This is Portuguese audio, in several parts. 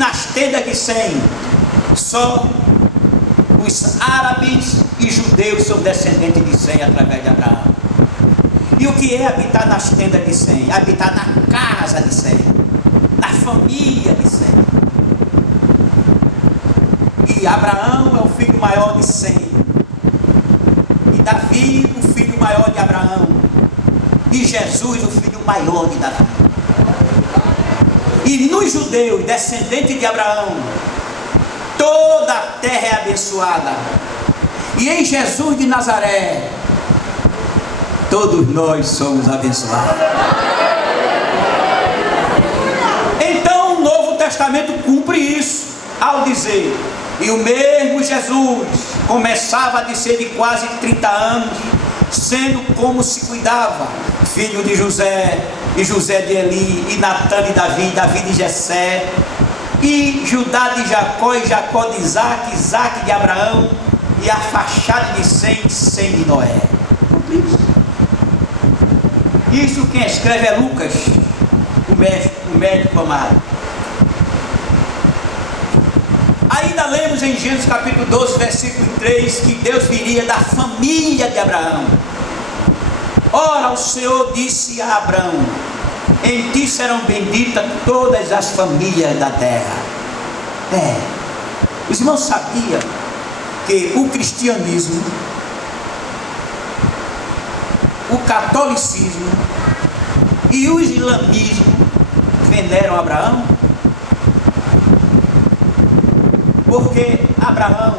nas tendas de Sem, só os árabes e judeus são descendentes de Sem através de Abraão. E o que é habitar nas tendas de Sem? Habitar na casa de Sem, na família de Sem. E Abraão é o filho maior de Sem, e Davi o filho maior de Abraão, e Jesus o filho maior de Davi. E nos judeus, descendentes de Abraão, toda a terra é abençoada. E em Jesus de Nazaré, todos nós somos abençoados. Então o Novo Testamento cumpre isso, ao dizer: e o mesmo Jesus começava a dizer de quase 30 anos, sendo como se cuidava, filho de José, e José de Eli, e Natã de Davi, Davi de Jessé, e Judá de Jacó, e Jacó de Isaac, Isaac de Abraão, e a fachada de Sem, Sem de Noé. Isso quem escreve é Lucas, o médico amado. Ainda lemos em Gênesis capítulo 12, versículo 3, que Deus viria da família de Abraão. Ora, o Senhor disse a Abraão: em ti serão benditas todas as famílias da terra. Os irmãos sabiam que o cristianismo, o catolicismo e o islamismo veneram Abraão? Porque Abraão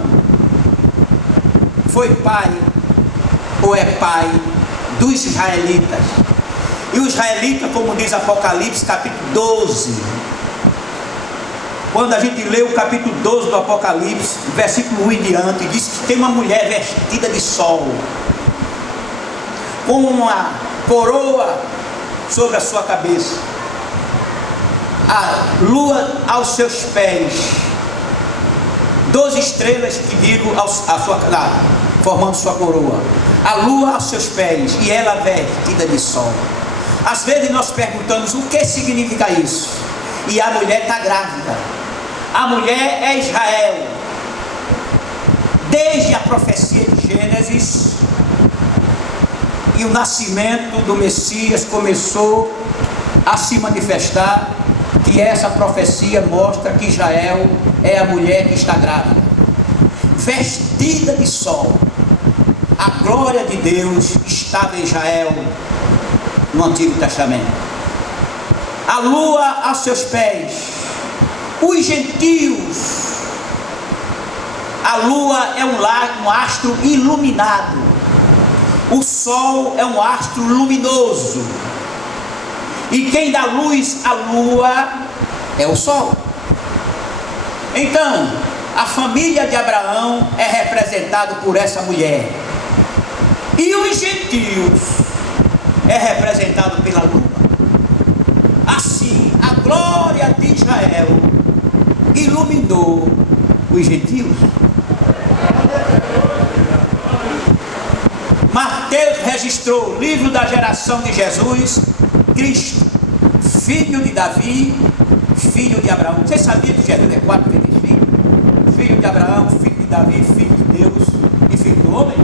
foi pai, ou é pai, dos israelitas. E os israelitas, como diz Apocalipse capítulo 12, quando a gente lê o capítulo 12 do Apocalipse, versículo 1 em diante, diz que tem uma mulher vestida de sol, com uma coroa sobre a sua cabeça, a lua aos seus pés, 12 estrelas que digo formando sua coroa, a lua aos seus pés, e ela vestida de sol. Às vezes nós perguntamos o que significa isso, e a mulher está grávida. A mulher é Israel. Desde a profecia de Gênesis, e o nascimento do Messias começou a se manifestar, que essa profecia mostra que Israel é a mulher que está grávida, vestida de sol. A glória de Deus estava em Israel no Antigo Testamento. A lua aos seus pés. Os gentios. A lua é um astro iluminado. O sol é um astro luminoso. E quem dá luz à lua é o sol. Então, a família de Abraão é representada por essa mulher. E os gentios é representado pela lua. Assim, a glória de Israel iluminou os gentios. Mateus registrou o livro da geração de Jesus, Cristo, filho de Davi, filho de Abraão. Vocês sabiam que Jesus é 4 vezes filho? Filho de Abraão, filho de Davi, filho de Deus e filho do homem?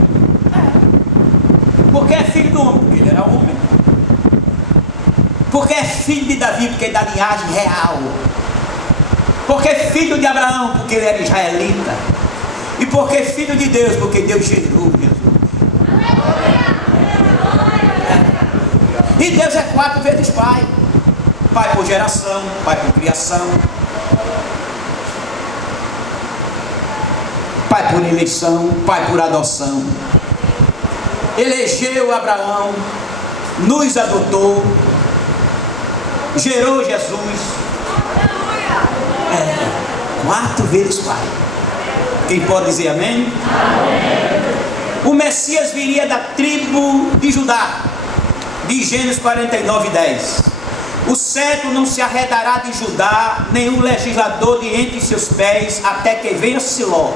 Porque é filho do homem, porque ele era homem. Porque é filho de Davi, porque é da linhagem real. Porque é filho de Abraão, porque ele era israelita. E porque é filho de Deus, porque Deus gerou Jesus. E Deus é 4 vezes pai. Pai por geração, pai por criação, pai por eleição, pai por adoção. Elegeu Abraão, nos adotou, gerou Jesus. 4 vezes pai. Quem pode dizer amém? Amém. O Messias viria da tribo de Judá, de Gênesis 49:10. O cetro não se arredará de Judá, nenhum legislador de entre seus pés, até que venha Siló,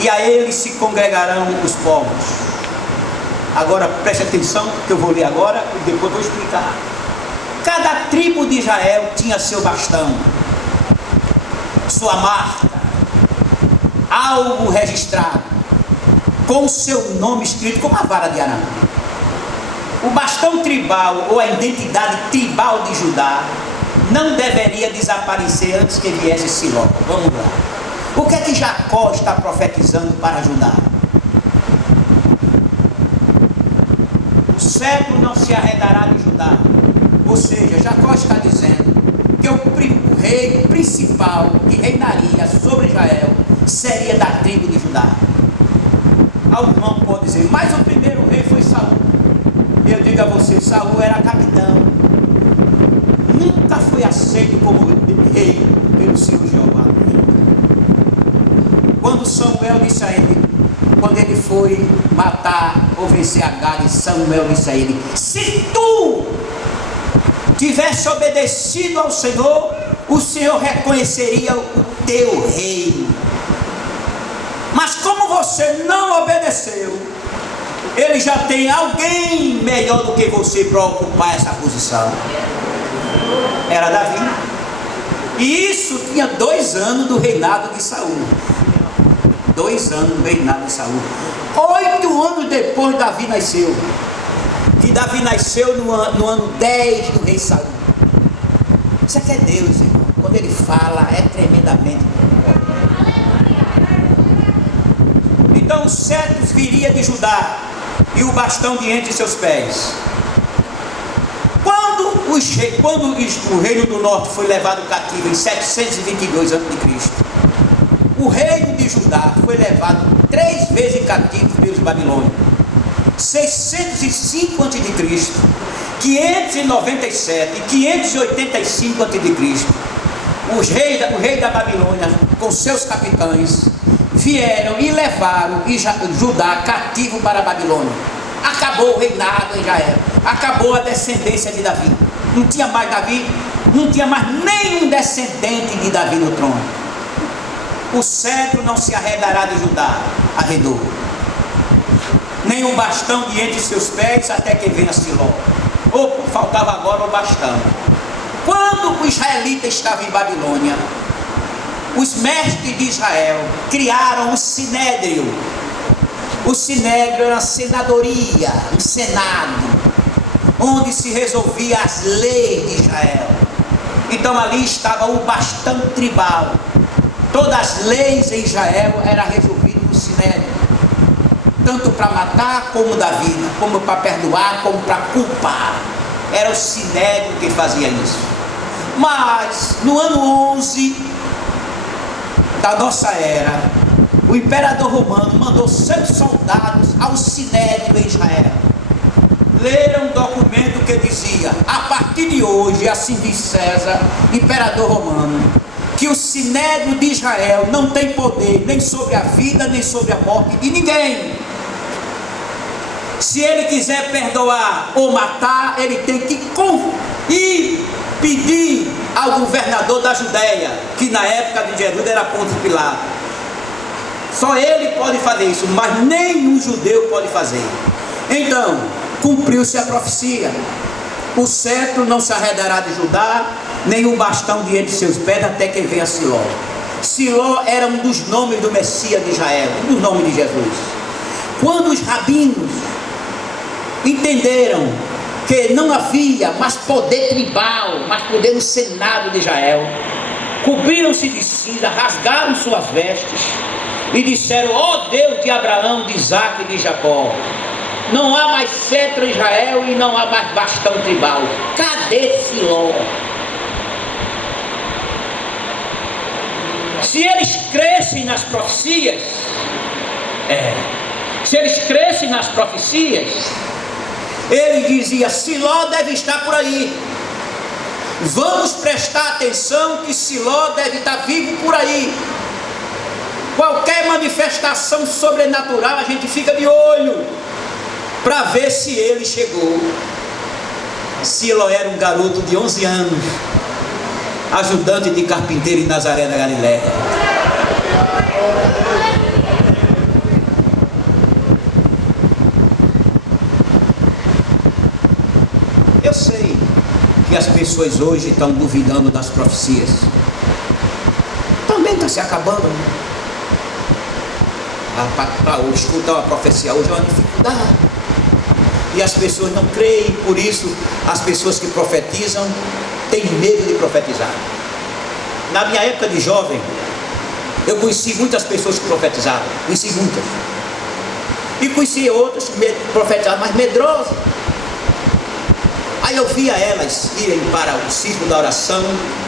e a ele se congregarão os povos. Agora preste atenção, que eu vou ler agora e depois vou explicar. Cada tribo de Israel tinha seu bastão. sua marca, algo registrado, com o seu nome escrito com uma vara de arame. O bastão tribal ou a identidade tribal de Judá não deveria desaparecer antes que viesse Siló. Vamos lá. O que é que Jacó está profetizando para Judá? O cetro não se arredará de Judá. Ou seja, Jacó está dizendo que o rei principal que reinaria sobre Israel seria da tribo de Judá. Algum irmão pode dizer, mas o primeiro rei foi Saul. Eu digo a você, Saul era capitão. Nunca foi aceito como rei pelo Senhor Jeová. Quando Samuel disse a ele, quando ele foi matar ou vencer Agag, Samuel disse a ele, se tu tivesse obedecido ao Senhor, o Senhor reconheceria o teu rei. Mas como você não obedeceu, ele já tem alguém melhor do que você para ocupar essa posição. Era Davi. E isso tinha 2 anos do reinado de Saul. 2 anos do reinado de Saul. 8 anos depois Davi nasceu. Que Davi nasceu no ano 10 do rei Saul. Isso aqui é Deus, irmão. Quando ele fala, é tremendamente. Então o cetro viria de Judá e o bastão de entre seus pés. Quando o reino do norte foi levado cativo em 722 a.C., o reino de Judá foi levado 3 vezes cativo pelos babilônios. 605 a.C., 597 e 585 a.C. O rei da Babilônia, com seus capitães, vieram e levaram Judá cativo para a Babilônia. Acabou o reinado em Israel, acabou a descendência de Davi. Não tinha mais Davi, não tinha mais nenhum descendente de Davi no trono. O cetro não se arredará de Judá, arredou, nem o bastão de entre seus pés até que venha Siló. Faltava agora o bastão. Quando o israelita estava em Babilônia, os mestres de Israel criaram o Sinédrio. O Sinédrio era a senadoria, um senado, onde se resolvia as leis de Israel. Então ali estava o bastão tribal. Todas as leis em Israel eram resolvidas no Sinédrio, tanto para matar como da vida, como para perdoar, como para culpar. Era o Sinédrio que fazia isso. Mas no ano 11 da nossa era, o imperador romano mandou 100 soldados ao Sinédrio em Israel. Leram um documento que dizia: a partir de hoje, assim diz César, imperador romano, que o Sinédrio de Israel não tem poder nem sobre a vida, nem sobre a morte de ninguém. Se ele quiser perdoar ou matar, ele tem que ir pedir ao governador da Judéia, que na época de Jesus era Pôncio Pilato. Só ele pode fazer isso, mas nenhum judeu pode fazer. Então, cumpriu-se a profecia. O cetro não se arredará de Judá, nem o bastão de entre seus pés até que venha Siló. Siló era um dos nomes do Messias de Israel, um dos nomes de Jesus. Quando os rabinos entenderam que não havia mais poder tribal, mais poder no Senado de Israel, cobriram-se de cinza, rasgaram suas vestes e disseram: ó Deus de Abraão, de Isaque e de Jacó, não há mais cetro em Israel e não há mais bastão tribal. Cadê Siló? Se eles crescem nas profecias, ele dizia: Siló deve estar por aí. Vamos prestar atenção que Siló deve estar vivo por aí. Qualquer manifestação sobrenatural a gente fica de olho para ver se ele chegou. Siló era um garoto de 11 anos, ajudante de carpinteiro em Nazaré da Galileia. Eu sei que as pessoas hoje estão duvidando das profecias. Estão Amém? Está se acabando. Para escutar uma profecia hoje é uma dificuldade. E as pessoas não creem, por isso as pessoas que profetizam têm medo de profetizar. Na minha época de jovem, eu conheci muitas pessoas que profetizavam, conheci muitas. E conheci outras que profetizavam, mas medrosas. Aí eu via elas irem para o círculo da oração.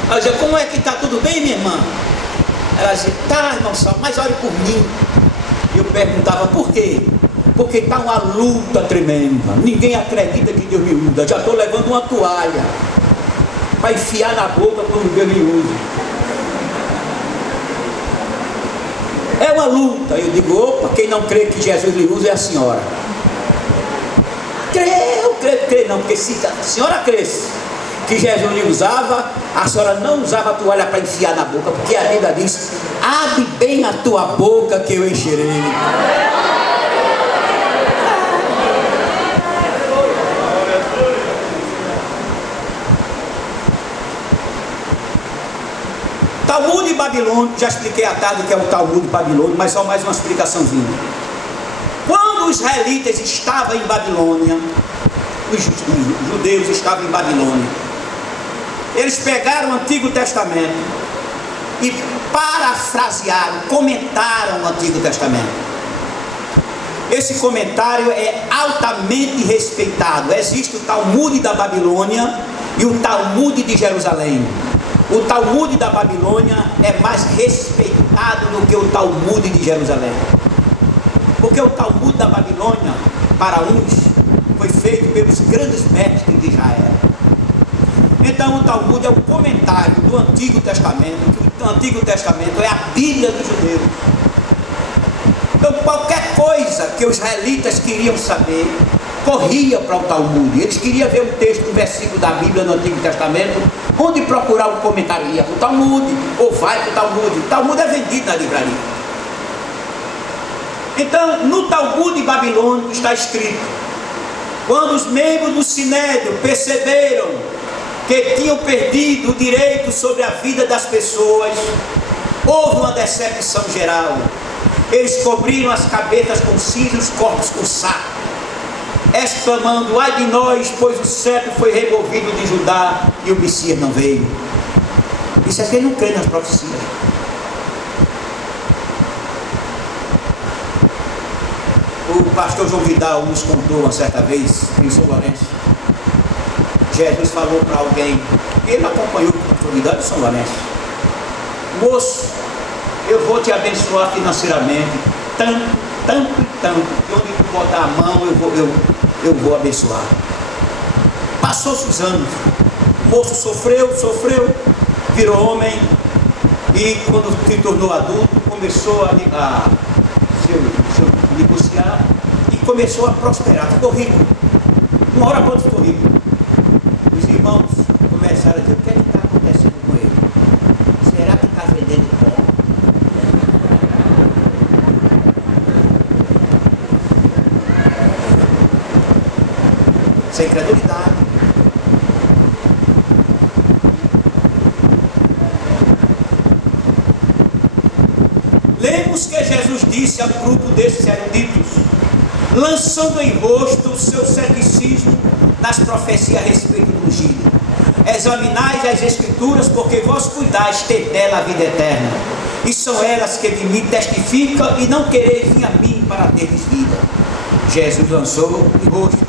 Aí eu dizia, como é que está? Tudo bem, minha irmã? Ela dizia, tá, irmão Saulo, mas ore por mim. Eu perguntava, por quê? Porque está uma luta tremenda. Ninguém acredita que Deus me usa. Já estou levando uma toalha para enfiar na boca quando Deus me usa. É uma luta. Eu digo, opa, quem não crê que Jesus lhe usa é a senhora. Eu creio não, porque se a senhora cresce que Jesus lhe usava, a senhora não usava a toalha para enfiar na boca, porque a Bíblia diz, abre bem a tua boca que eu encherei. Talmud de Babilônia, já expliquei à tarde o que é o Talmud de Babilônia, mas só mais uma explicaçãozinha. Quando os israelitas estavam em Babilônia, os judeus estavam em Babilônia, eles pegaram o Antigo Testamento e parafrasearam, comentaram o Antigo Testamento. Esse comentário é altamente respeitado. Existe o Talmud da Babilônia e o Talmud de Jerusalém. O Talmud da Babilônia é mais respeitado do que o Talmud de Jerusalém. Porque o Talmud da Babilônia, para uns, foi feito pelos grandes mestres de Israel. Então o Talmud é o comentário do Antigo Testamento, que o Antigo Testamento é a Bíblia dos judeus. Então qualquer coisa que os israelitas queriam saber, corria para o Talmud. Eles queriam ver um texto, um versículo da Bíblia no Antigo Testamento, onde procurar um comentário, ia para o Talmud, ou vai para o Talmud. O Talmud é vendido na livraria. Então, no Talmud de Babilônia está escrito, quando os membros do Sinédrio perceberam que tinham perdido o direito sobre a vida das pessoas, houve uma decepção geral. Eles cobriram as cabeças com cinza e os corpos com saco, exclamando, ai de nós, pois o cetro foi removido de Judá e o Messias não veio. Isso é quem não crê nas profecias. O pastor João Vidal nos contou uma certa vez em São Lourenço. Jesus falou para alguém, ele acompanhou o pastor Vidal de São Lourenço: moço, eu vou te abençoar financeiramente, tanto e tanto, e onde tu botar a mão eu vou abençoar. Passou-se os anos, o moço sofreu, virou homem, e quando se tornou adulto, começou a negociar e começou a prosperar, ficou rico. Uma hora quando ficou rico, os irmãos começaram a dizer, o que é que está acontecendo com ele? Será que está vendendo pó? Sem incredulidade. Lemos que Jesus disse ao grupo desses eruditos, lançando em rosto o seu ceticismo nas profecias a respeito do ungido: examinai as Escrituras, porque vós cuidais ter nela a vida eterna, e são elas que de mim testificam, e não quereis vir a mim para teres vida. Jesus lançou em rosto.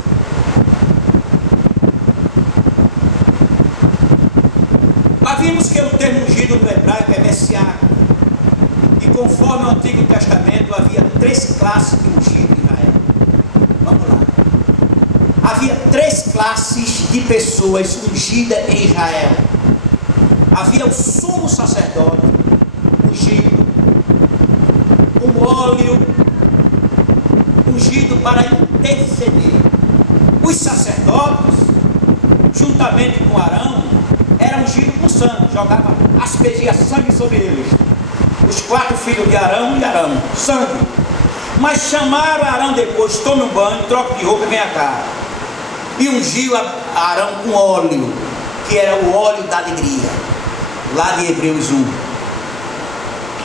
Vimos que o termo ungido no hebraico é Messiá, e conforme o Antigo Testamento havia 3 classes de ungido em Israel. Vamos lá. Havia 3 classes de pessoas ungidas em Israel. Havia o sumo sacerdote ungido com óleo, ungido para interceder. Os sacerdotes, juntamente com Arão, era ungido com sangue, jogava, aspergia sangue sobre eles. Os 4 filhos de Arão e Arão, sangue. Mas chamaram Arão depois, tome um banho, troque de roupa e venha cá. E ungiu Arão com óleo, que era o óleo da alegria, lá de Hebreus 1.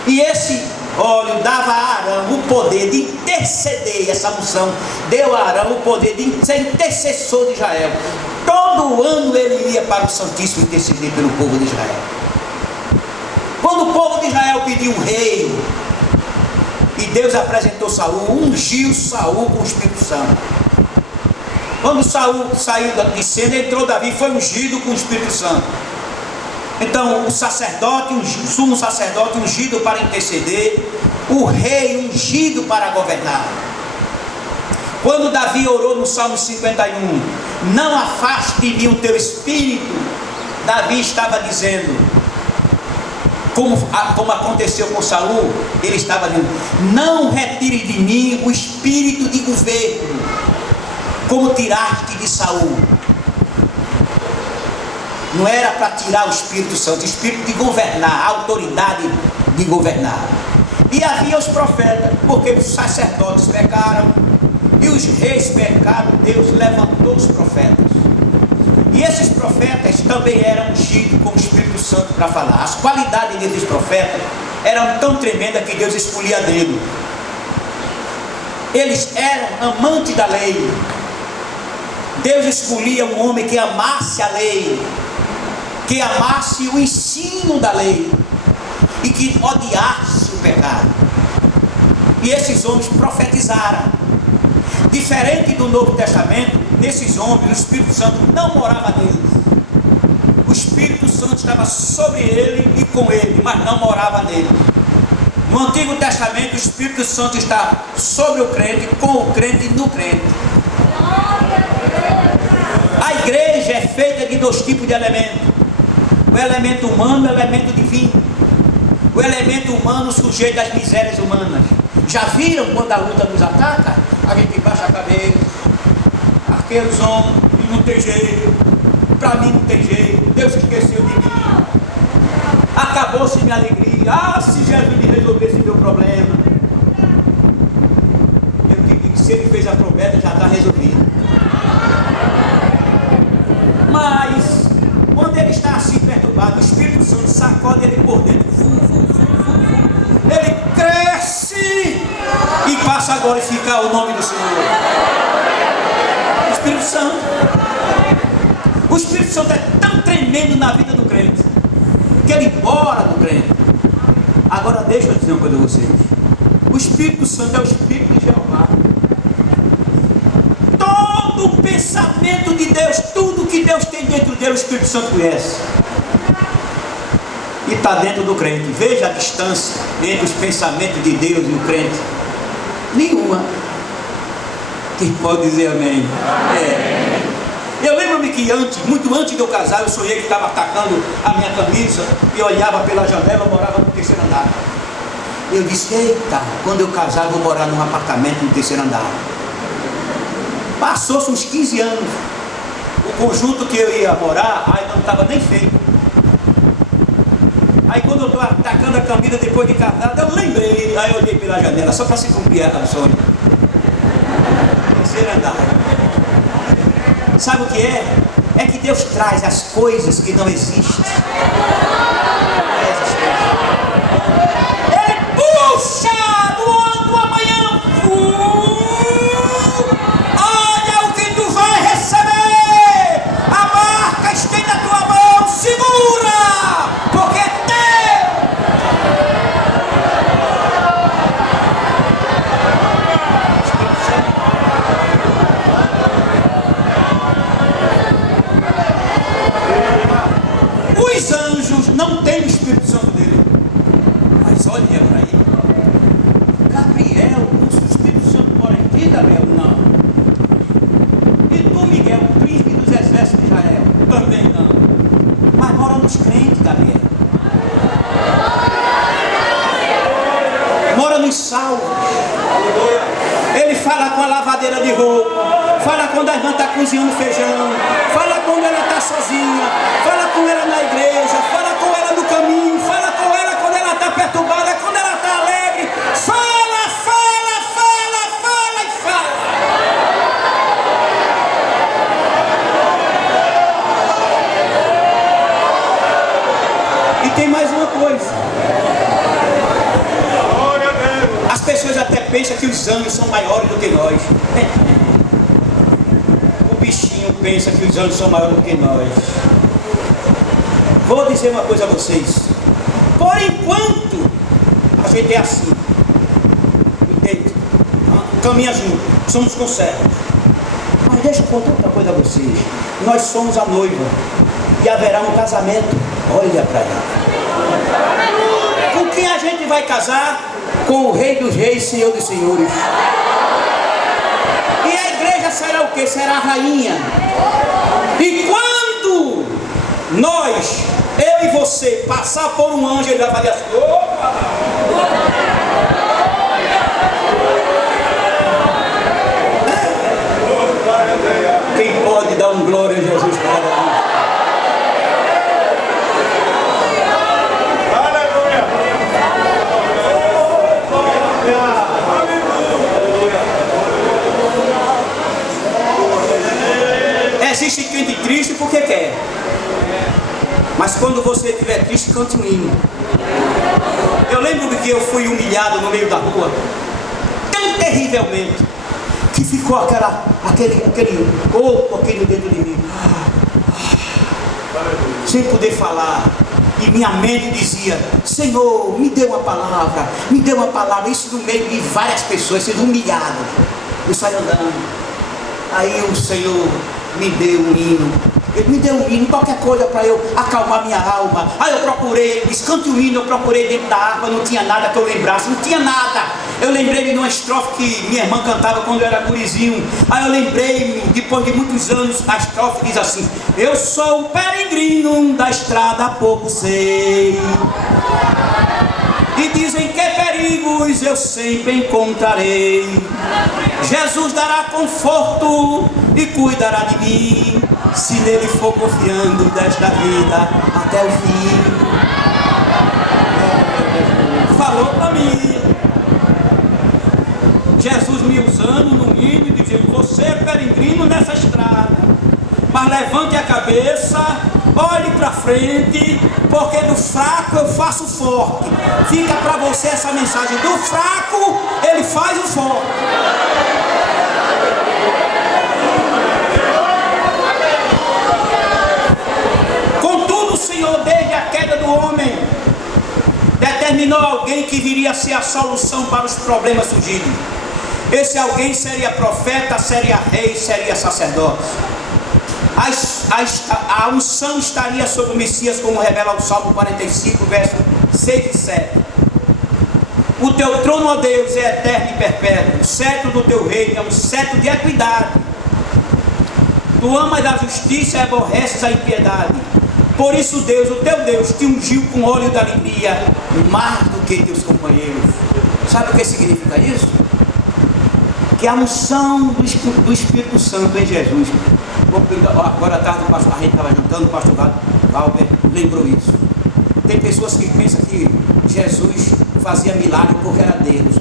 E esse óleo dava a Arão o poder de interceder, essa unção deu a Arão o poder de ser intercessor de Israel. Todo ano ele ia para o Santíssimo interceder pelo povo de Israel. Quando o povo de Israel pediu um rei, e Deus apresentou Saul, ungiu Saul com o Espírito Santo. Quando Saul saiu de cena, entrou Davi, foi ungido com o Espírito Santo. Então o sacerdote, o sumo sacerdote ungido para interceder, o rei ungido para governar. Quando Davi orou no Salmo 51, não afaste de mim o teu espírito, Davi estava dizendo, como aconteceu com Saul, ele estava dizendo, não retire de mim o espírito de governo, como tiraste de Saul. Não era para tirar o Espírito Santo, o espírito de governar, a autoridade de governar. E havia os profetas, porque os sacerdotes pecaram e os reis pecaram, Deus levantou os profetas. E esses profetas também eram ungidos com o Espírito Santo para falar. As qualidades desses profetas eram tão tremendas que Deus escolhia dedo. Eles eram amantes da lei. Deus escolhia um homem que amasse a lei, que amasse o ensino da lei e que odiasse o pecado. E esses homens profetizaram. Diferente do Novo Testamento, nesses homens o Espírito Santo não morava neles. O Espírito Santo estava sobre ele e com ele, mas não morava nele. No Antigo Testamento o Espírito Santo está sobre o crente, com o crente e no crente. A igreja é feita de dois tipos de elementos: o elemento humano e o elemento divino. O elemento humano sujeito às misérias humanas. Já viram quando a luta nos ataca? A gente baixa a cabeça, aqueles homens, e não tem jeito, para mim não tem jeito, Deus esqueceu de mim, acabou-se minha alegria, se Jesus me resolvesse meu problema. Eu digo que se ele fez a promessa já está resolvido. Mas quando ele está assim perturbado, o Espírito Santo sacode ele por dentro, ele cresce e passa a glorificar o nome do Senhor. O Espírito Santo. O Espírito Santo é tão tremendo na vida do crente que ele mora no crente. Agora deixa eu dizer uma coisa a vocês. O Espírito Santo é o Espírito de Jeová. Todo o pensamento de Deus, tudo que Deus tem dentro dele, o Espírito Santo conhece. E está dentro do crente. Veja a distância entre os pensamentos de Deus e o crente. Nenhuma. Quem pode dizer amém? Eu lembro-me que muito antes de eu casar, eu sonhei que estava atacando a minha camisa e olhava pela janela, eu morava no terceiro andar. Eu disse, eita, quando eu casar, eu vou morar num apartamento no terceiro andar. Passou-se uns 15 anos. O conjunto que eu ia morar, aí não estava nem feito. Aí quando eu estou atacando a camisa depois de casado, eu lembrei, aí eu olhei pela janela, só para se cumprir a sonho. Terceiro andar. Sabe o que é? É que Deus traz as coisas que não existem. Ele puxa do amanhã. Olha o que tu vai receber. A marca estende a tua mão, segura, porque é os anjos não têm o Espírito Santo dele. Mas olha para aí, Gabriel, o Espírito Santo mora em ti, Gabriel? Não. E tu, Miguel, príncipe dos exércitos de Israel? Também não. Mas mora nos crentes, Gabriel. Mora nos salvos. Ele fala com a lavadeira de roupa, fala quando a irmã está cozinhando feijão, fala quando ela está sozinha, fala com ela na igreja, fala com ela no caminho, fala com ela quando ela está perturbada, quando ela está alegre. Fala, fala, fala, fala e fala. E tem mais uma coisa. pensa que os anjos são maiores do que nós. O bichinho pensa que os anjos são maiores do que nós. Vou dizer uma coisa a vocês. Por enquanto, a gente é assim. Entende? Caminha junto, somos conservos. Mas deixa eu contar outra coisa a vocês. Nós somos a noiva e haverá um casamento. Olha para lá. Com quem a gente vai casar? Com o Rei dos Reis, Senhor dos Senhores. E a igreja será o que? Será a rainha. E quando nós, eu e você, passar por um anjo, ele vai fazer assim: opa! Quem pode dar um glória a Jesus para ela? Existe quem triste porque quer. Mas quando você estiver triste, cante um hino. Eu lembro que eu fui humilhado no meio da rua, tão terrivelmente, que ficou aquele corpo aqui dentro de mim, sem poder falar. E minha mente dizia: Senhor, me dê uma palavra, me dê uma palavra. Isso no meio de várias pessoas, sendo humilhado. Eu saí andando. Aí o Senhor me deu um hino. Ele me deu um hino, qualquer coisa para eu acalmar minha alma. Aí eu procurei, ele disse: cante o hino. Eu procurei dentro da harpa, não tinha nada que eu lembrasse, não tinha nada. Eu lembrei de uma estrofe que minha irmã cantava quando eu era gurizinho. Aí eu lembrei, depois de muitos anos, a estrofe diz assim: eu sou um peregrino da estrada, pouco sei. E dizem que perigos eu sempre encontrarei. Jesus dará conforto e cuidará de mim, se nele for confiando desta vida até o fim. Falou para mim, Jesus me usando no hino e dizendo: você é peregrino nessa estrada, mas levante a cabeça, olhe para frente, porque do fraco eu faço forte. Fica para você essa mensagem: do fraco ele faz o forte. Contudo, o Senhor, desde a queda do homem, determinou alguém que viria a ser a solução para os problemas surgidos. Esse alguém seria profeta, seria rei, seria sacerdote. A unção estaria sobre o Messias, como revela o Salmo 45, versos 6 e 7. O teu trono, ó Deus, é eterno e perpétuo. O cetro do teu reino é um cetro de equidade. Tu amas a justiça e aborreces a impiedade. Por isso Deus, o teu Deus, te ungiu com óleo da alegria, mais do que teus companheiros. Sabe o que significa isso? Que a unção do Espírito Santo em Jesus. Agora à tarde a gente estava jantando, o pastor Valber lembrou isso. Tem pessoas que pensam que Jesus fazia milagre porque era Deus.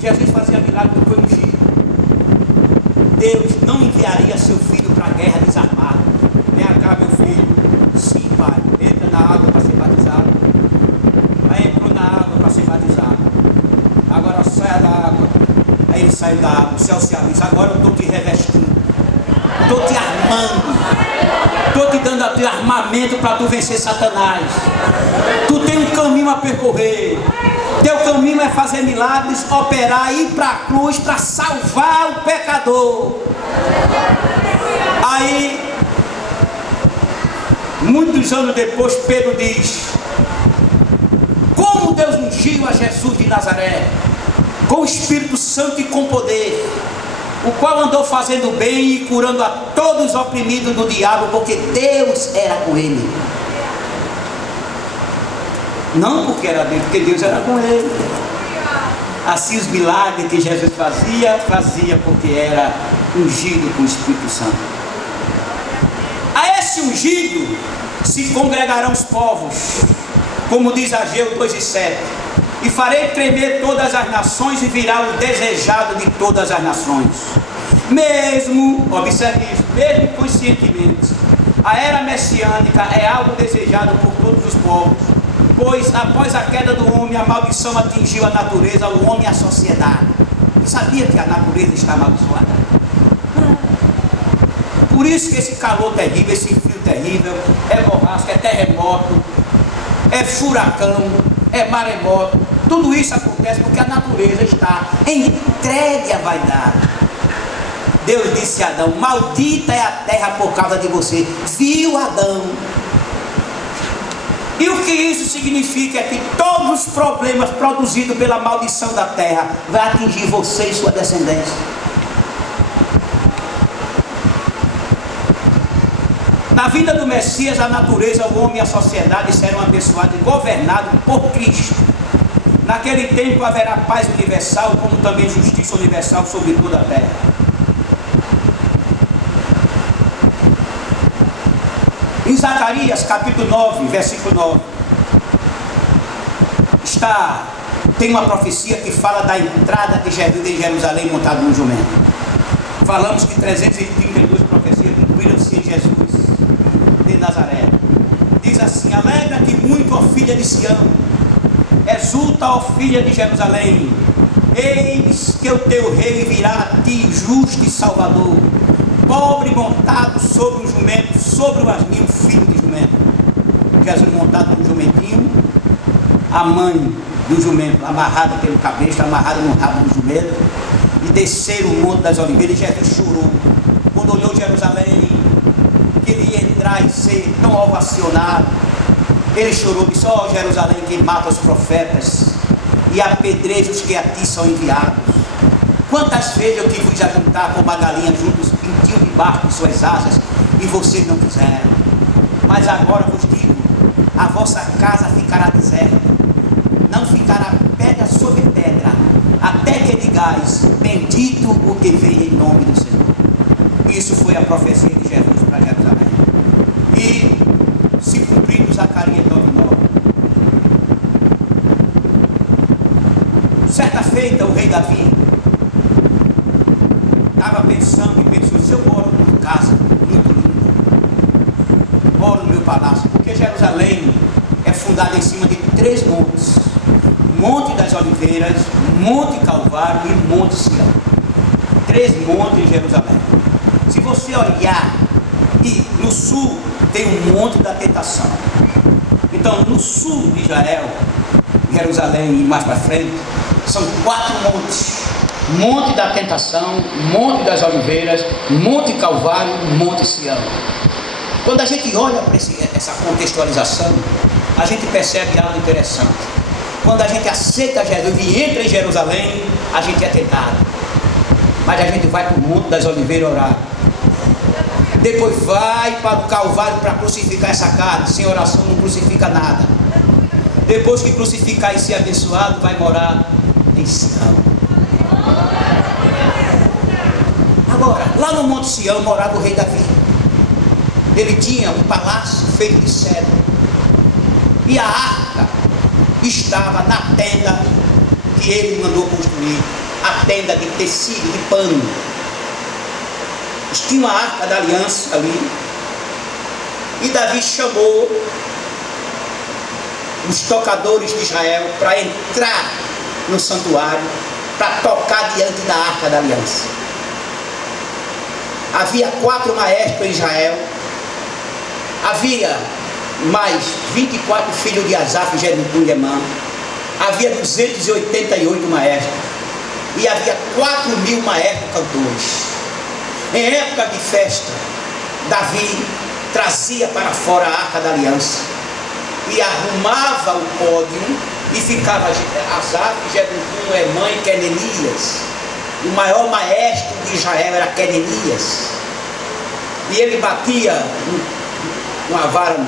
Jesus fazia milagre porque foi ungido. Deus não enviaria seu filho para a guerra desarmado. Vem cá, meu filho. Sim, pai. Entra na água para ser batizado. Aí entrou na água para ser batizado. Agora saia da água. Aí ele saiu da água. O céu se abre. Agora eu estou te revestindo. Estou te armando. Estou te dando a teu armamento para tu vencer Satanás. Tu tem um caminho a percorrer. Teu caminho é fazer milagres, operar, ir para a cruz para salvar o pecador. Aí, muitos anos depois, Pedro diz: como Deus ungiu a Jesus de Nazaré, com o Espírito Santo e com poder, o qual andou fazendo bem e curando a todos os oprimidos do diabo, porque Deus era com ele. Não porque era dele, porque Deus era com ele. Assim os milagres que Jesus fazia porque era ungido com o Espírito Santo. A esse ungido se congregarão os povos, como diz Ageu 2:7. E farei tremer todas as nações e virá o desejado de todas as nações. Mesmo, observe isso, mesmo conscientemente, a era messiânica é algo desejado por todos os povos. Pois após a queda do homem, a maldição atingiu a natureza, o homem e a sociedade. Você sabia que a natureza está amaldiçoada? Por isso que esse calor terrível, esse frio terrível, é borrasca, é terremoto, é furacão, é maremoto. Tudo isso acontece porque a natureza está entregue à vaidade. Deus disse a Adão: maldita é a terra por causa de você. Viu Adão? E o que isso significa é que todos os problemas produzidos pela maldição da terra vai atingir você e sua descendência. Na vida do Messias, a natureza, o homem e a sociedade serão abençoados e governados por Cristo. Naquele tempo haverá paz universal, como também justiça universal sobre toda a terra. Em Zacarias capítulo 9, versículo 9, tem uma profecia que fala da entrada de Jesus em Jerusalém montado num jumento. Falamos que 332 profecias cumpriram-se em Jesus de Nazaré. Diz assim: alegra-te muito, ó filha de Sião, exulta, ó filha de Jerusalém, eis que o teu rei virá a ti, justo e salvador, pobre, montado sobre um jumento, sobre o asnil, filho de jumento. Jesus montado no jumentinho, a mãe do jumento amarrada pelo cabelo, amarrada no rabo do jumento, e desceram o monte das oliveiras. E Jesus chorou quando olhou Jerusalém, que ele ia entrar e ser tão ovacionado. Ele chorou e disse: ó Jerusalém, que mata os profetas e apedreja os que a ti são enviados. Quantas vezes eu tive vos ajuntar como uma galinha junto os pintinhos debaixo de suas asas, e vocês não quiseram. Mas agora vos digo: a vossa casa ficará deserta, não ficará pedra sobre pedra, até que digais: bendito o que veio em nome do Senhor. Isso foi a profecia de Jesus para Jerusalém. E se cumpriu Zacarias 9:9. Certa feita, o rei Davi estava pensando e pensou: se eu moro numa casa muito linda, moro no meu palácio, porque Jerusalém é fundada em cima de 3 montes: Monte das Oliveiras, Monte Calvário e Monte Sião. 3 montes em Jerusalém. Se você olhar, e no sul tem o Monte da Tentação. Então, no sul de Israel, Jerusalém e mais para frente, são 4 montes: Monte da Tentação, Monte das Oliveiras, Monte Calvário e Monte Sião. Quando a gente olha para essa contextualização, a gente percebe algo interessante. Quando a gente aceita Jesus e entra em Jerusalém, a gente é tentado, mas a gente vai para o Monte das Oliveiras orar. Depois vai para o Calvário para crucificar essa carne. Sem oração não crucifica nada. Depois que crucificar e ser abençoado, vai morar em Sião. Agora, lá no Monte Sião morava o rei Davi. Ele tinha um palácio feito de cedro, e a arca estava na tenda que ele mandou construir, a tenda de tecido, de pano. Tinha uma arca da aliança ali, e Davi chamou os tocadores de Israel para entrar no santuário, para tocar diante da arca da aliança. Havia 4 maestros em Israel, havia mais 24 filhos de Asaf, Jedutun e Emã, havia 288 maestros, e havia 4.000 maestros cantores. Em época de festa, Davi trazia para fora a arca da aliança e arrumava o pódio, e ficava Asaf, Jedutun, Emã e Quenenias. O maior maestro de Israel era Quenenias, e ele batia uma vara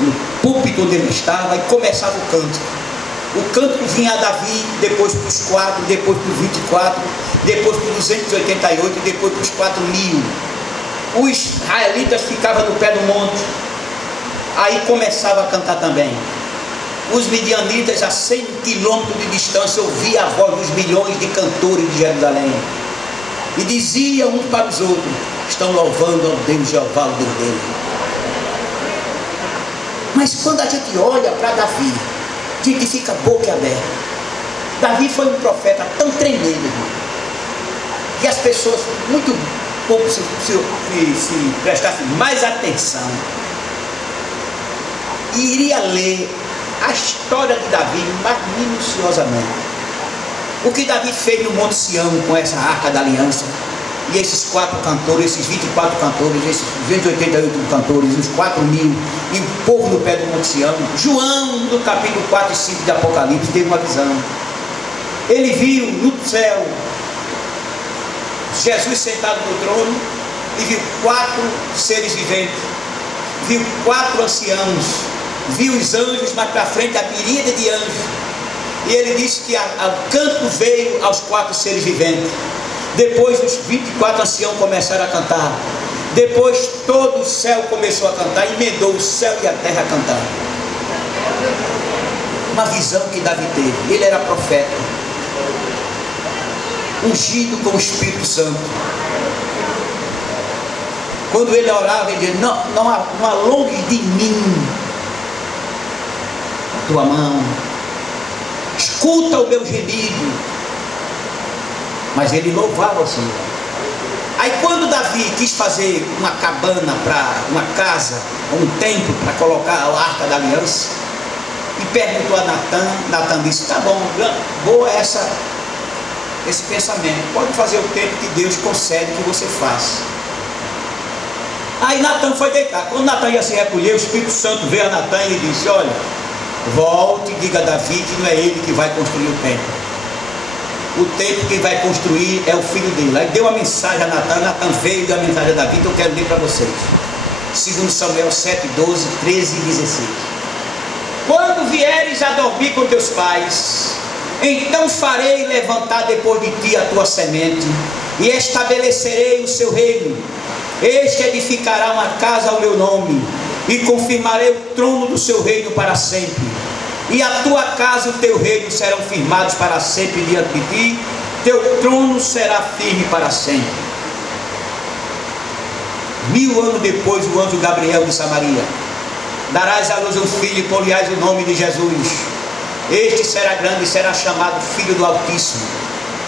no púlpito onde ele estava, e começava o cântico. O cântico vinha a Davi, depois para os 4, depois para os 24, depois para os 288 e depois para os 4.000. Os israelitas ficavam no pé do monte, aí começava a cantar também. Os midianitas, a 100 quilômetros de distância, ouviam a voz dos milhões de cantores de Jerusalém, e diziam uns para os outros: estão louvando ao Deus Jeová, o Deus dele. Mas quando a gente olha para Davi, a gente fica boca aberta. Davi foi um profeta tão tremendo, irmão, que as pessoas muito pouco se prestassem mais atenção e iria ler a história de Davi mais minuciosamente. O que Davi fez no Monte Sião com essa arca da aliança, e esses 4 cantores, esses 24 cantores, esses 288 cantores, os 4.000, e o povo no pé do Monte Sião. João, no capítulo 4 e 5 de Apocalipse, teve uma visão. Ele viu no céu Jesus sentado no trono e viu 4 seres viventes, viu 4 anciãos, viu os anjos, mais para frente a miríade de anjos, e ele disse que o canto veio aos 4 seres viventes. Depois os 24 anciãos começaram a cantar, depois todo o céu começou a cantar, emendou o céu e a terra a cantar. Uma visão que Davi teve. Ele era profeta, ungido com o Espírito Santo. Quando ele orava, ele dizia: não alongue de mim a tua mão, escuta o meu gemido. Mas ele louvava o Senhor. Aí quando Davi quis fazer uma cabana, para uma casa, um templo para colocar a arca da aliança, e perguntou a Natan disse: tá bom, boa esse pensamento, pode fazer o tempo que Deus concede que você faça. Aí Natan foi deitar. Quando Natan ia se recolher, o Espírito Santo veio a Natan e disse: olha, volte e diga a Davi que não é ele que vai construir o templo. O templo que vai construir é o filho dele. Aí deu a mensagem a Natan. Natan veio e deu a mensagem a Davi, então eu quero ler para vocês. 2 Samuel 7, 12, 13 e 16. Quando vieres a dormir com teus pais, então farei levantar depois de ti a tua semente, e estabelecerei o seu reino. Este edificará uma casa ao meu nome, e confirmarei o trono do seu reino para sempre. E a tua casa e o teu reino serão firmados para sempre diante de ti, teu trono será firme para sempre. 1000 anos depois, o anjo Gabriel de Samaria: darás à luz um filho e pôr-lhe-ás o nome de Jesus. Este será grande e será chamado Filho do Altíssimo.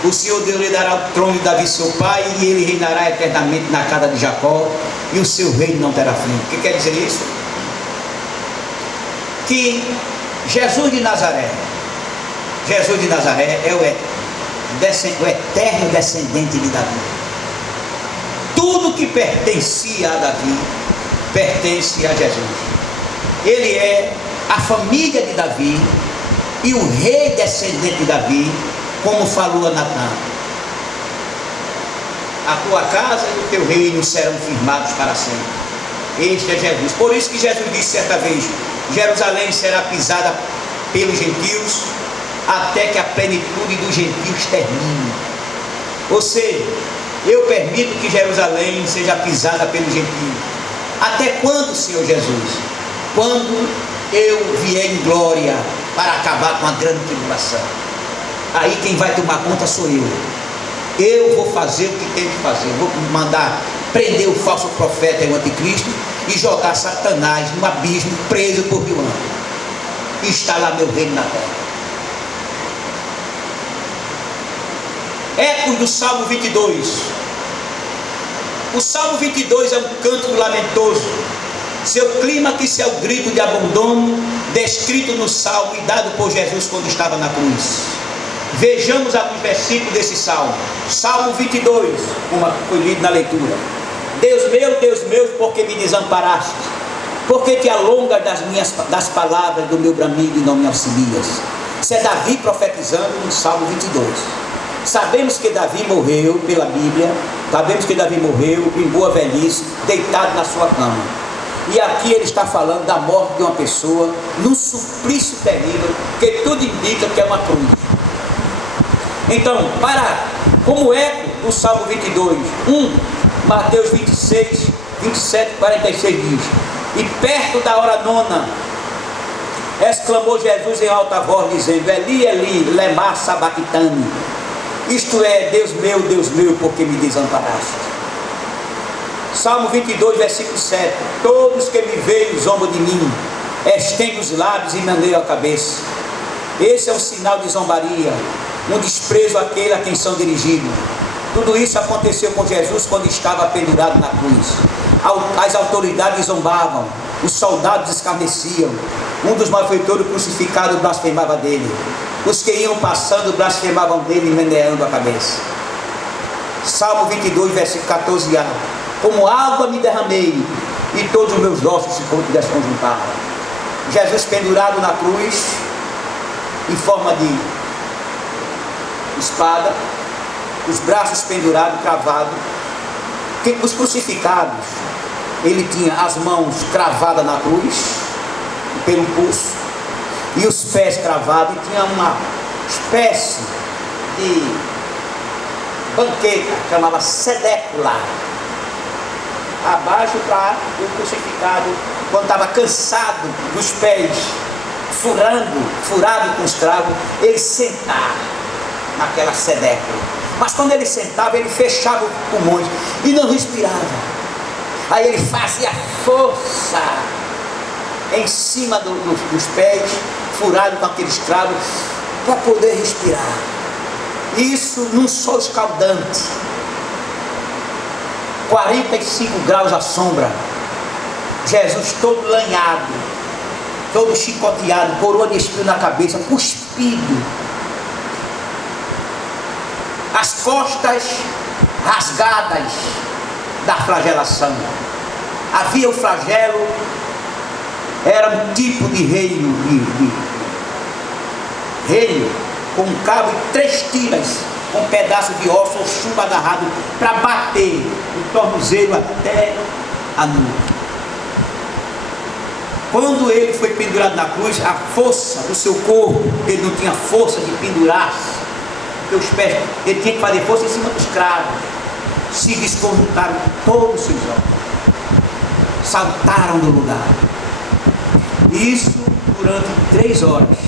O Senhor Deus lhe dará o trono de Davi seu pai, e ele reinará eternamente na casa de Jacó, e o seu reino não terá fim. O que quer dizer isso? Que Jesus de Nazaré é o eterno descendente de Davi. Tudo que pertencia a Davi pertence a Jesus. Ele é a família de Davi e o rei descendente de Davi, como falou a Natan. A tua casa e o teu reino serão firmados para sempre. Este é Jesus. Por isso que Jesus disse certa vez: Jerusalém será pisada pelos gentios, até que a plenitude dos gentios termine. Ou seja, eu permito que Jerusalém seja pisada pelos gentios. Até quando, Senhor Jesus? Quando eu vier em glória para acabar com a grande tribulação. Aí quem vai tomar conta sou eu. Eu vou fazer o que tenho que fazer. Vou mandar prender o falso profeta e o anticristo e jogar Satanás no abismo, preso por 1000 anos, e instalar meu reino na terra. Ecos do Salmo 22. O Salmo 22 é um canto lamentoso. Seu clímax é o grito de abandono descrito no Salmo e dado por Jesus quando estava na cruz. Vejamos alguns versículos desse Salmo. Salmo 22, como foi lido na leitura. Deus meu, por que me desamparaste? Por que te alongas das palavras do meu bramido e não me auxilias? Isso é Davi profetizando no Salmo 22. Sabemos que Davi morreu, pela Bíblia, sabemos que Davi morreu em boa velhice, deitado na sua cama. E aqui ele está falando da morte de uma pessoa, num suplício terrível, que tudo indica que é uma cruz. Então, como eco do Salmo 22, Mateus 26, 27, 46 diz: e perto da hora 9, exclamou Jesus em alta voz, dizendo: Eli, Eli, lema sabachthani. Isto é, Deus meu, por que me desamparaste? Salmo 22, versículo 7: todos que me veem zombam de mim, estende os lábios e maneia a cabeça. Esse é um sinal de zombaria, um desprezo àquele a quem são dirigidos. Tudo isso aconteceu com Jesus quando estava pendurado na cruz. As autoridades zombavam, os soldados escarneciam. Um dos malfeitores crucificados blasfemava dele. Os que iam passando blasfemavam dele, meneando a cabeça. Salmo 22, versículo 14a. Como água me derramei, e todos os meus ossos se desconjuntaram. Jesus pendurado na cruz, em forma de espada, os braços pendurados, cravados. Os crucificados, ele tinha as mãos cravadas na cruz, pelo pulso, e os pés cravados, e tinha uma espécie de banqueta, chamava sedécula, abaixo para o crucificado, quando estava cansado dos pés, furado com os cravos, ele sentava naquela sedécula. Mas quando ele sentava, ele fechava os pulmões e não respirava. Aí ele fazia força em cima dos pés, furado com aqueles cravos, para poder respirar. Isso num sol escaldante, 45 graus à sombra. Jesus todo lanhado, todo chicoteado, coroa de espinho na cabeça, cuspido, as costas rasgadas da flagelação. Havia o flagelo, era um tipo de reio com um cabo e 3 tiras, com um pedaço de osso ou chumbo agarrado para bater o tornozelo até a nuca. Quando ele foi pendurado na cruz, a força do seu corpo, ele não tinha força de pendurar-se, porque os pés, ele tinha que fazer força em cima dos cravos. Se desconjuntaram todos os seus olhos, saltaram do lugar. Isso durante 3 horas.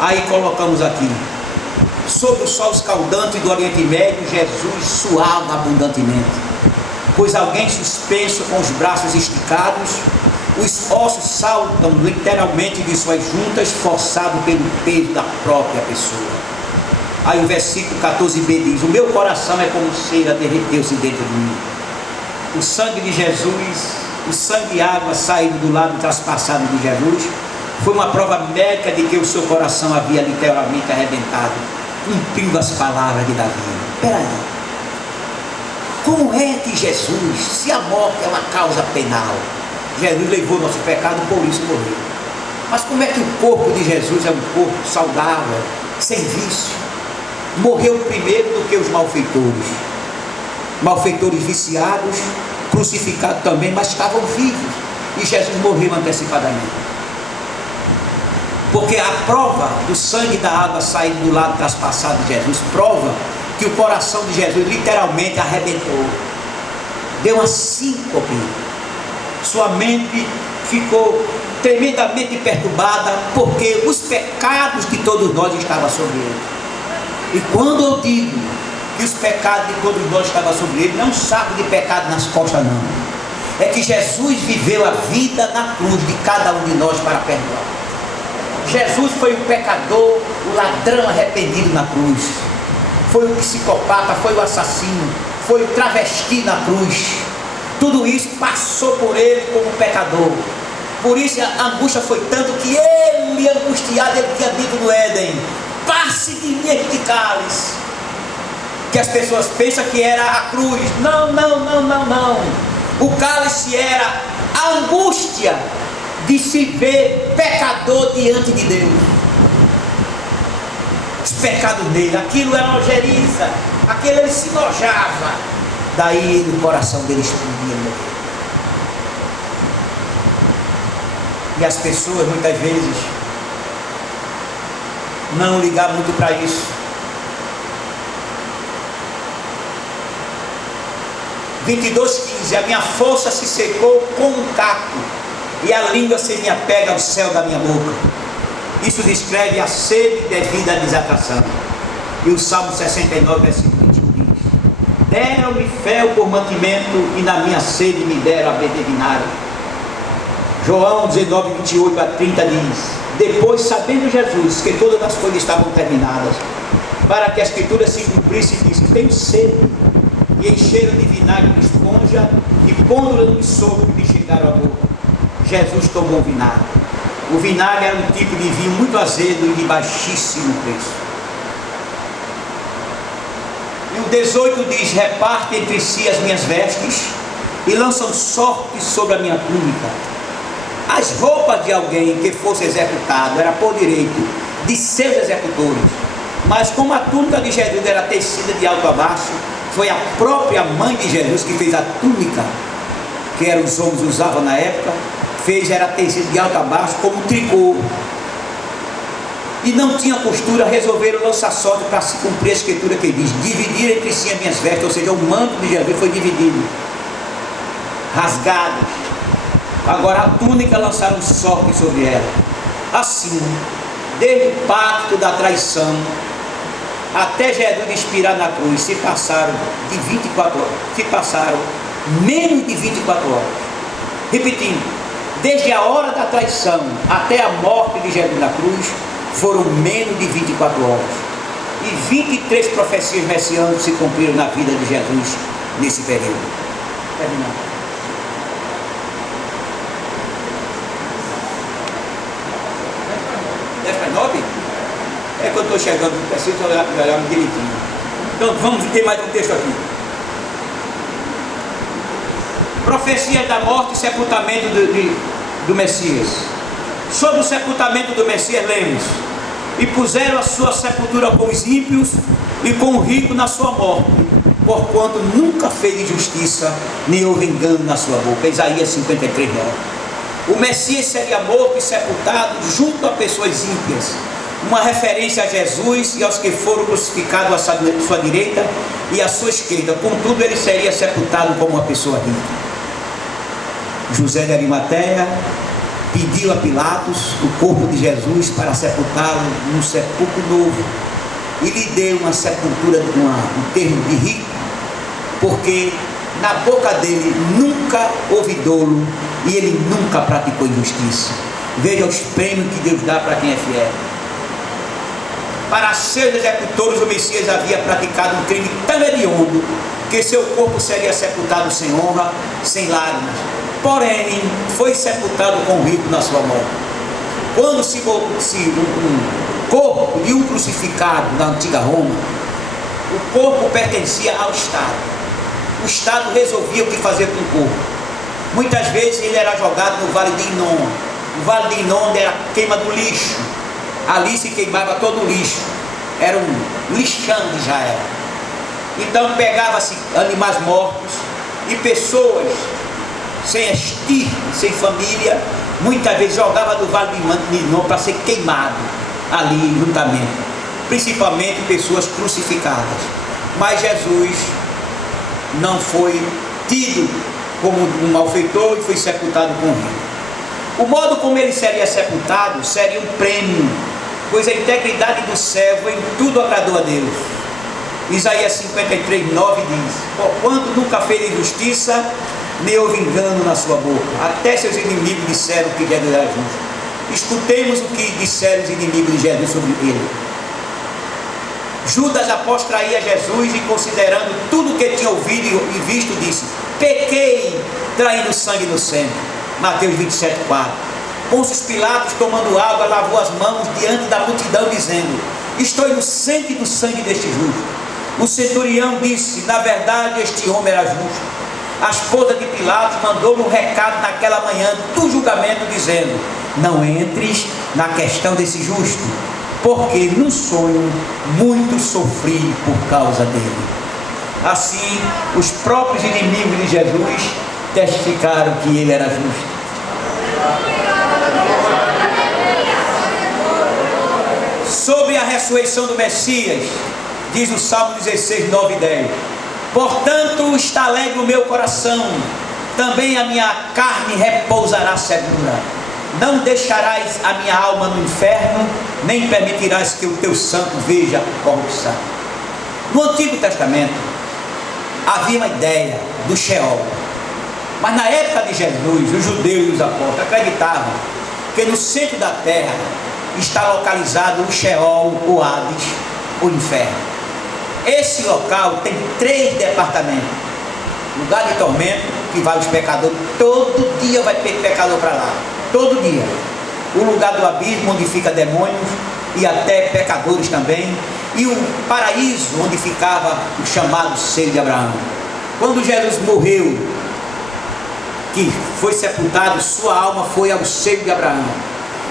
Aí colocamos aqui, sob o sol escaldante do Oriente Médio, Jesus suava abundantemente, pois alguém suspenso com os braços esticados, os ossos saltam literalmente de suas juntas, forçado pelo peso da própria pessoa. Aí o versículo 14b diz: o meu coração é como cera, derreteu-se dentro de mim. O sangue de Jesus, o sangue e água saído do lado traspassado de Jesus, foi uma prova médica de que o seu coração havia literalmente arrebentado, cumprindo as palavras de Davi. Peraí, como é que Jesus, se a morte é uma causa penal, Jesus levou nosso pecado, por isso morreu, mas como é que o corpo de Jesus é um corpo saudável, sem vício? Morreu primeiro do que os malfeitores viciados, crucificados também, mas estavam vivos, e Jesus morreu antecipadamente. Porque a prova do sangue e da água saindo do lado traspassado de Jesus prova que o coração de Jesus literalmente arrebentou, deu uma síncope, sua mente ficou tremendamente perturbada, porque os pecados de todos nós estavam sobre ele. E quando eu digo que os pecados de todos nós estavam sobre ele, não é um saco de pecado nas costas, não, é que Jesus viveu a vida na cruz de cada um de nós para perdoar. Jesus foi o pecador, o ladrão arrependido na cruz, foi o psicopata, foi o assassino, foi o travesti na cruz. Tudo isso passou por ele como pecador. Por isso a angústia foi tanto que ele, angustiado, ele tinha dito no Éden: passe de mim este cálice. Que as pessoas pensam que era a cruz. Não. O cálice era a angústia de se ver pecador diante de Deus. Os pecados dele, aquilo era nojeriza, aquilo ele se nojava. Daí o coração dele explodia. E as pessoas muitas vezes não ligavam muito para isso. (22:15) a minha força se secou como um caco, e a língua se me apega ao céu da minha boca. Isso descreve a sede devido à desatração. E o Salmo 69, versículo 21 diz: deram-me fel por mantimento, e na minha sede me deram a bebedenária. João 19, 28 a 30 diz: depois, sabendo Jesus que todas as coisas estavam terminadas, para que a Escritura se cumprisse, disse: tenho sede. E encheram de vinagre de esponja e pondo-la no sopro lhe chegaram à boca. Jesus tomou o vinagre. O vinagre era um tipo de vinho muito azedo e de baixíssimo preço. E o 18 diz: reparte entre si as minhas vestes e lançam sorte sobre a minha túnica. As roupas de alguém que fosse executado era por direito de seus executores, mas como a túnica de Jesus era tecida de alto a baixo, foi a própria mãe de Jesus que fez a túnica que os homens usavam na época, era tecida de alto a baixo como tricô, e não tinha costura. Resolveram lançar sorte para se cumprir a Escritura que diz: dividir entre si as minhas vestes, ou seja, o manto de Jesus foi dividido, rasgado. Agora a túnica lançaram sorte sobre ela. Assim, desde o pacto da traição até Jesus expirar na cruz, se passaram de 24 horas, se passaram menos de 24 horas. Repetindo, desde a hora da traição até a morte de Jesus na cruz, foram menos de 24 horas. E 23 profecias messiânicas se cumpriram na vida de Jesus nesse período. Terminando. 10:09? É que eu estou chegando, preciso olhar direitinho. Então vamos ter mais um texto aqui. Profecias da morte e sepultamento do Messias. Sobre o sepultamento do Messias lemos: e puseram a sua sepultura com os ímpios e com o rico na sua morte, porquanto nunca fez injustiça, nem houve engano na sua boca. Isaías 53, 9. O Messias seria morto e sepultado junto a pessoas ímpias, uma referência a Jesus e aos que foram crucificados à sua direita e à sua esquerda. Contudo, ele seria sepultado como uma pessoa rica. José de Arimateia pediu a Pilatos o corpo de Jesus para sepultá-lo num sepulcro novo, e lhe deu uma sepultura, um termo de rico, porque na boca dele nunca houve dolo e ele nunca praticou injustiça. Veja os prêmios que Deus dá para quem é fiel. Para seus executores, o Messias havia praticado um crime tão hediondo que seu corpo seria sepultado sem honra, sem lágrimas. Porém, foi sepultado com o rico na sua morte. Quando um corpo de um crucificado na antiga Roma, o corpo pertencia ao Estado. O Estado resolvia o que fazer com o corpo. Muitas vezes ele era jogado no Vale de Inon. O Vale de Inon era a queima do lixo. Ali se queimava todo o lixo. Era um lixão de Israel. Então pegava-se animais mortos e pessoas sem estirpe, sem família, muitas vezes jogava no Vale de Inon para ser queimado ali juntamente, principalmente pessoas crucificadas. Mas Jesus não foi tido como um malfeitor e foi sepultado com rico. O modo como ele seria sepultado seria um prêmio, pois a integridade do servo em tudo agradou a Deus. Isaías 53, 9 diz: porquanto nunca fez injustiça, nem houve engano na sua boca. Até seus inimigos disseram que Jesus era justo. Escutemos o que disseram os inimigos de Jesus sobre ele. Judas, após trair a Jesus e considerando tudo o que tinha ouvido e visto, disse: pequei traindo sangue inocente. Mateus 27, 4. Pôncio Pilatos, tomando água, lavou as mãos diante da multidão, dizendo: estou inocente do sangue deste justo. O centurião disse: na verdade este homem era justo. A esposa de Pilatos mandou-lhe um recado naquela manhã do julgamento, dizendo: não entres na questão desse justo, porque no sonho muito sofri por causa dele. Assim, os próprios inimigos de Jesus testificaram que ele era justo. Sobre a ressurreição do Messias, diz o Salmo 16, 9 e 10: portanto está alegre o meu coração, também a minha carne repousará segura. Não deixarás a minha alma no inferno, nem permitirás que o teu santo veja corrupção. No Antigo Testamento havia uma ideia do Sheol. Mas na época de Jesus, os judeus e os apóstolos acreditavam que no centro da terra está localizado o Sheol, o Hades, o inferno. Esse local tem 3 departamentos: lugar de tormento, que vai os pecadores, todo dia vai ter pecador para lá, todo dia. O lugar do abismo, onde fica demônios e até pecadores também, e o paraíso, onde ficava o chamado seio de Abraão. Quando Jesus morreu, que foi sepultado, sua alma foi ao seio de Abraão.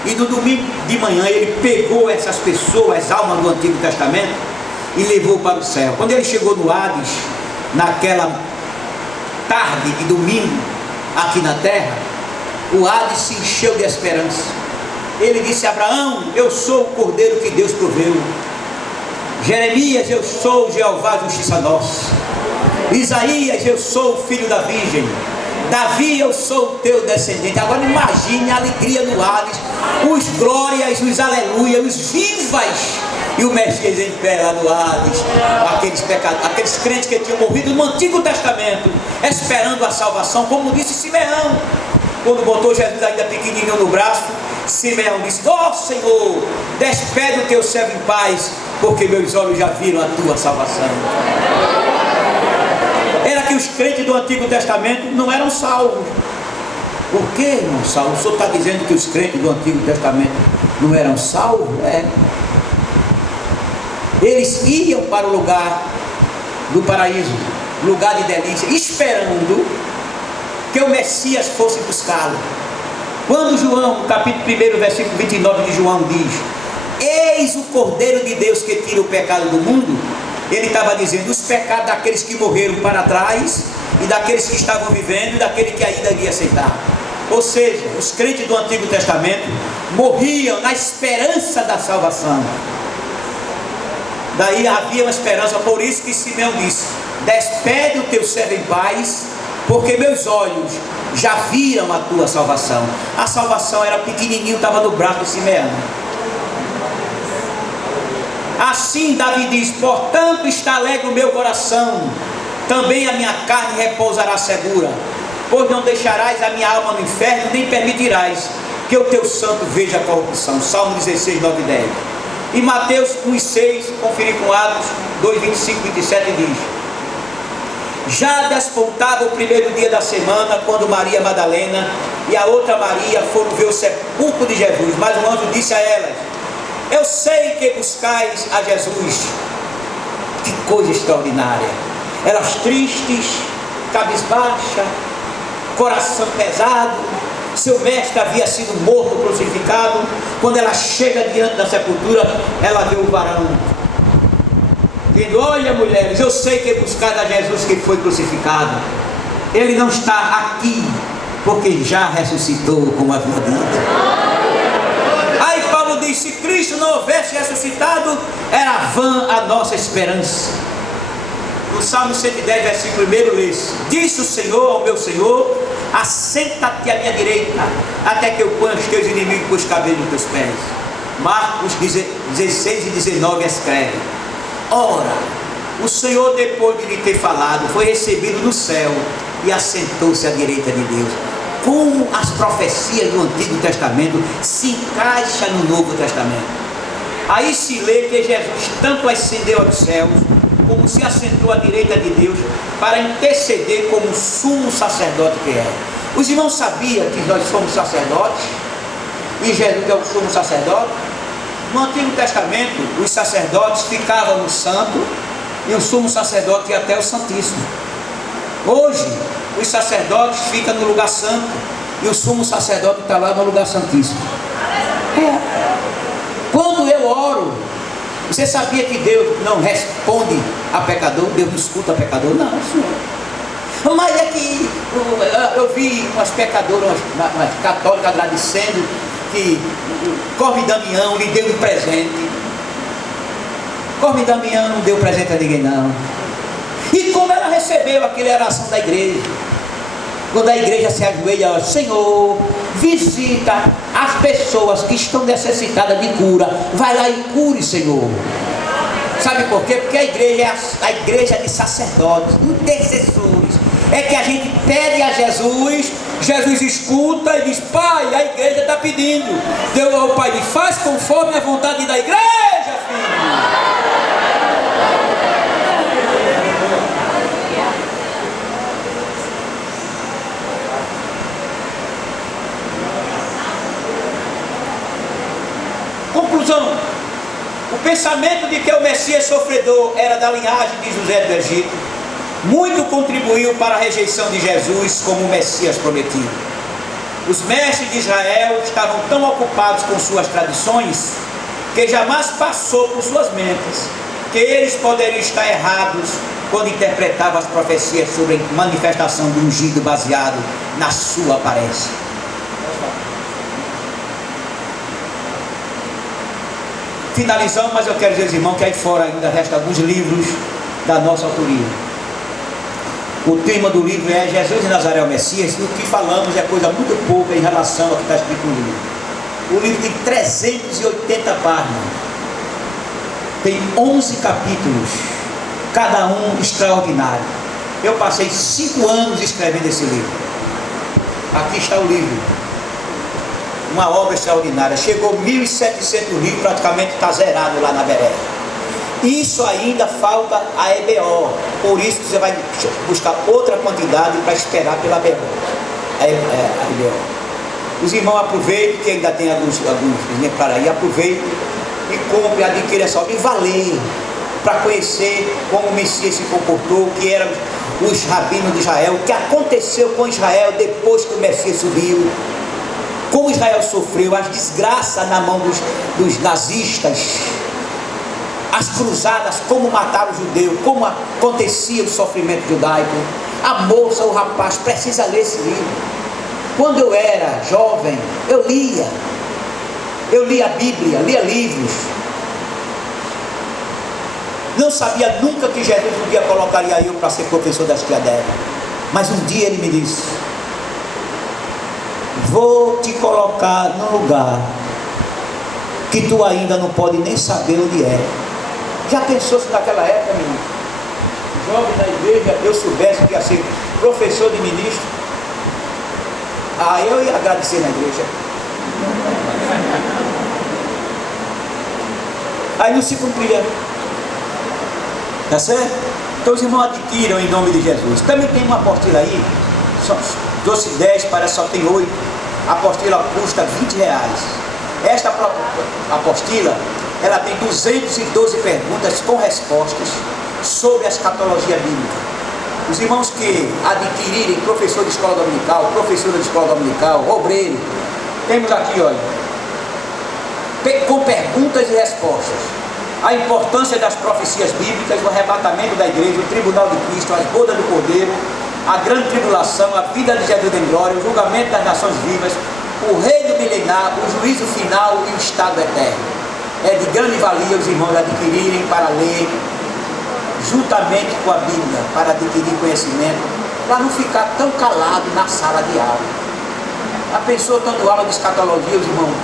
E no domingo de manhã ele pegou essas pessoas, as almas do Antigo Testamento, e levou para o céu. Quando ele chegou no Hades, naquela tarde de domingo, aqui na terra, o Hades se encheu de esperança. Ele disse: Abraão, eu sou o cordeiro que Deus proveu. Jeremias, eu sou o Jeová, justiça nossa. Isaías, eu sou o filho da virgem. Davi, eu sou o teu descendente. Agora imagine a alegria no Hades, os glórias, os aleluia, os vivas, e o Messias em pé lá no Hades, aqueles crentes que tinham morrido no Antigo Testamento, esperando a salvação, como disse Simeão, quando botou Jesus ainda pequenininho no braço. Simeão disse: ó Senhor, despede o teu servo em paz, porque meus olhos já viram a tua salvação. Era que os crentes do Antigo Testamento não eram salvos. Por que, irmão Saulo? O senhor está dizendo que os crentes do Antigo Testamento não eram salvos? Eles iam para o lugar do paraíso, lugar de delícia, esperando que o Messias fosse buscá-lo. Quando João, capítulo 1, versículo 29 de João diz: eis o Cordeiro de Deus que tira o pecado do mundo, ele estava dizendo os pecados daqueles que morreram para trás, e daqueles que estavam vivendo, e daquele que ainda iria aceitar. Ou seja, os crentes do Antigo Testamento morriam na esperança da salvação. Daí havia uma esperança. Por isso que Simeão disse: despede o teu servo em paz, porque meus olhos já viram a tua salvação. A salvação era pequenininho, estava no braço de Simeão. Assim Davi diz: portanto está alegre o meu coração, também a minha carne repousará segura, pois não deixarás a minha alma no inferno, nem permitirás que o teu santo veja a corrupção. Salmo 16, 9 e 10. E Mateus 1,6, conferir com Atos 2, 25 e 27 diz: já despontava o primeiro dia da semana, quando Maria Madalena e a outra Maria foram ver o sepulcro de Jesus. Mas o anjo disse a elas: eu sei que buscais a Jesus. Que coisa extraordinária! Elas tristes, cabisbaixa, coração pesado. Seu mestre havia sido morto, crucificado. Quando ela chega diante da sepultura, ela vê o varão dizendo: olha, mulheres, eu sei que buscais a Jesus que foi crucificado. Ele não está aqui, porque já ressuscitou, como havia dito. Aí Paulo diz: se Cristo não houvesse ressuscitado, era vã a nossa esperança. No Salmo 110, versículo 1, lê-se: disse o Senhor ao meu Senhor: assenta-te à minha direita, até que eu ponha os teus inimigos por os cabelos dos teus pés. Marcos 16 e 19 escreve: ora, o Senhor, depois de lhe ter falado, foi recebido no céu e assentou-se à direita de Deus. Como as profecias do Antigo Testamento se encaixam no Novo Testamento. Aí se lê que Jesus tanto ascendeu aos céus, como se assentou à direita de Deus, para interceder como sumo sacerdote que é. Os irmãos sabiam que nós somos sacerdotes, e Jesus é o sumo sacerdote? No Antigo Testamento, os sacerdotes ficavam no santo, e o sumo sacerdote ia até o Santíssimo. Hoje, os sacerdotes ficam no lugar santo, e o sumo sacerdote está lá no lugar santíssimo. Quando eu oro, você sabia que Deus não responde a pecador? Deus não escuta a pecador? Não, senhor. Mas é que eu vi umas pecadoras, umas católicas agradecendo que Corme Damião lhe deu um presente. Corme Damião não deu presente a ninguém, não. E como ela recebeu aquela oração da igreja? Quando a igreja se ajoelha: Senhor, visita as pessoas que estão necessitadas de cura. Vai lá e cure, Senhor. Sabe por quê? Porque a igreja é a igreja de sacerdotes, intercessores. é que a gente pede a Jesus, Jesus escuta e diz: Pai, a igreja está pedindo. Deus ao Pai diz: faz conforme a vontade da igreja, filho. Conclusão: o pensamento de que o Messias sofredor era da linhagem de José do Egito muito contribuiu para a rejeição de Jesus como o Messias prometido. Os mestres de Israel estavam tão ocupados com suas tradições que jamais passou por suas mentes que eles poderiam estar errados quando interpretavam as profecias sobre a manifestação do ungido baseado na sua aparência. Finalizando, mas eu quero dizer aos irmãos que aí fora ainda restam alguns livros da nossa autoria. O tema do livro é Jesus de Nazaré, o Messias, e o que falamos é coisa muito pouca em relação ao que está escrito no livro. O livro tem 380 páginas, tem 11 capítulos, cada um extraordinário. Eu passei 5 anos escrevendo esse livro. Aqui está o livro, uma obra extraordinária. Chegou 1.700 livros, praticamente está zerado lá na Beré. Isso ainda falta a EBO, por isso que você vai buscar outra quantidade para esperar pela EBO. A EBO. Os irmãos aproveitem, que ainda tem alguns exemplares aí, aproveitem e compre, adquire essa obra e valer, para conhecer como o Messias se comportou, que eram os rabinos de Israel, o que aconteceu com Israel depois que o Messias subiu, como Israel sofreu as desgraças na mão dos nazistas, as cruzadas, como mataram o judeu, como acontecia o sofrimento judaico. A moça, o rapaz, precisa ler esse livro. Quando eu era jovem, eu lia a Bíblia, lia livros. Não sabia nunca que Jesus um dia colocaria eu para ser professor da tia dela. Mas um dia ele me disse: vou te colocar num lugar que tu ainda não pode nem saber onde é. Já pensou se naquela época, menino, jovem da igreja, eu soubesse que ia ser professor de ministro? Eu ia agradecer na igreja. Aí não se cumpria. Tá certo? Então os irmãos adquiram em nome de Jesus. Também tem uma apostila aí, só 12,10, parece só tem 8. A apostila custa R$20. Esta apostila, ela tem 212 perguntas com respostas sobre a escatologia bíblica. Os irmãos que adquirirem professor de escola dominical, professora de escola dominical, obreiro, temos aqui, olha, com perguntas e respostas. A importância das profecias bíblicas, o arrebatamento da igreja, o tribunal de Cristo, as bodas do Cordeiro, a grande tribulação, a vida de Jesus em glória, o julgamento das nações vivas, o reino milenar, o juízo final e o estado eterno. É de grande valia os irmãos adquirirem para ler juntamente com a Bíblia, para adquirir conhecimento, para não ficar tão calado na sala de aula. A pessoa dando aula de escatologia, os irmãos: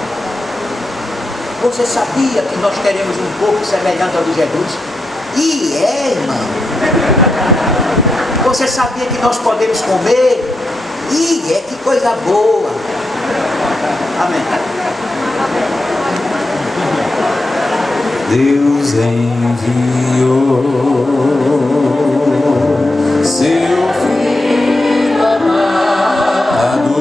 você sabia que nós teremos um corpo semelhante ao de Jesus? Irmão. Você sabia que nós podemos comer? Que coisa boa. Amém. Deus enviou seu Filho amado.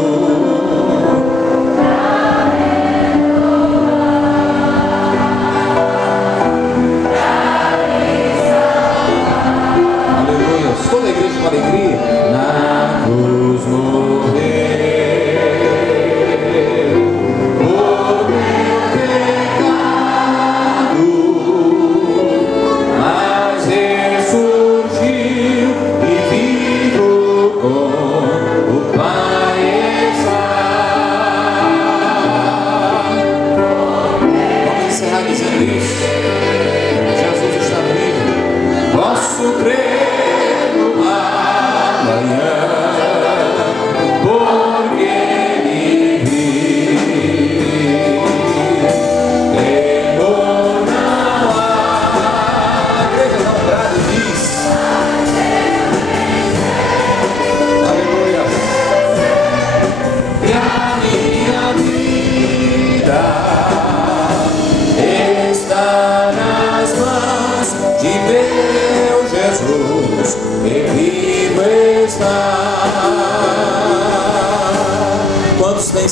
Aleluia. Toda a igreja com alegria. Na cruz morreu. de beleza.